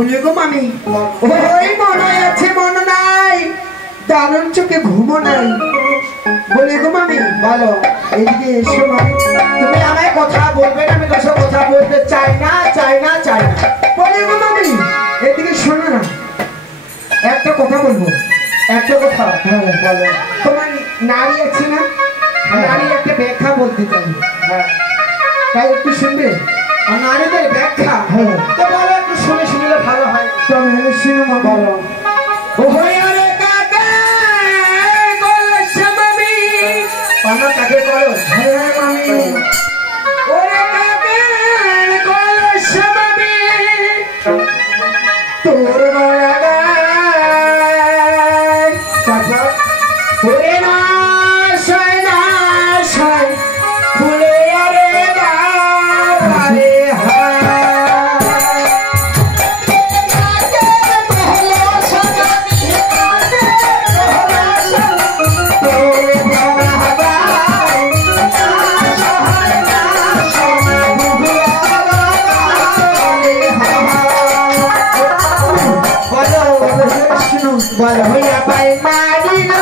বলে গো মামি ওই মনে আছে মনে নাই দারুণ চোখে ঘুমো নাই বলে গো মামি বলো এইদিকে এসো মামি তুমি আমায় কথা বলবে না আমি তোর কথা বলতে চাই না বলে গো মামি এদিকে শোনো না একটা কথা বলবো একটা কথা হ্যাঁ বলো তোমার নারী আছে না নারী একটা ব্যাখ্যা বলতে চাই হ্যাঁ তাই একটু শুনবে আর নারীদের ব্যাখ্যা হ্যাঁ তো বলো একটু শুনলে ভালো হয় তবে শুনো মা বলো ওরে কাকা গোলস মামি আমার কাকে করো হ্যাঁ মামি ওরে কাকা গোলস মামি তোর বাবা কাকা ওরে না ফুলে আরে বাবারে বলো হইয়া পাই মারি না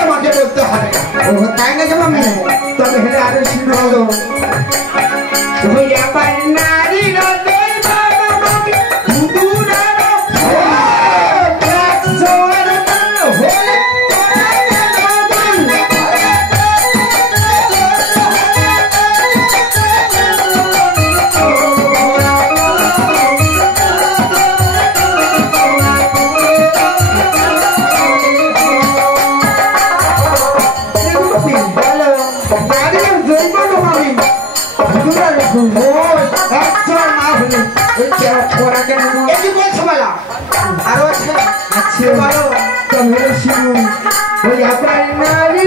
তোমাকে বলতে হবে তাই না যে মামি তবে হেলে আরো শুনো হইয়া পাই নারী আরো আছে বলো তবে শুনুন ওই আপনার নারী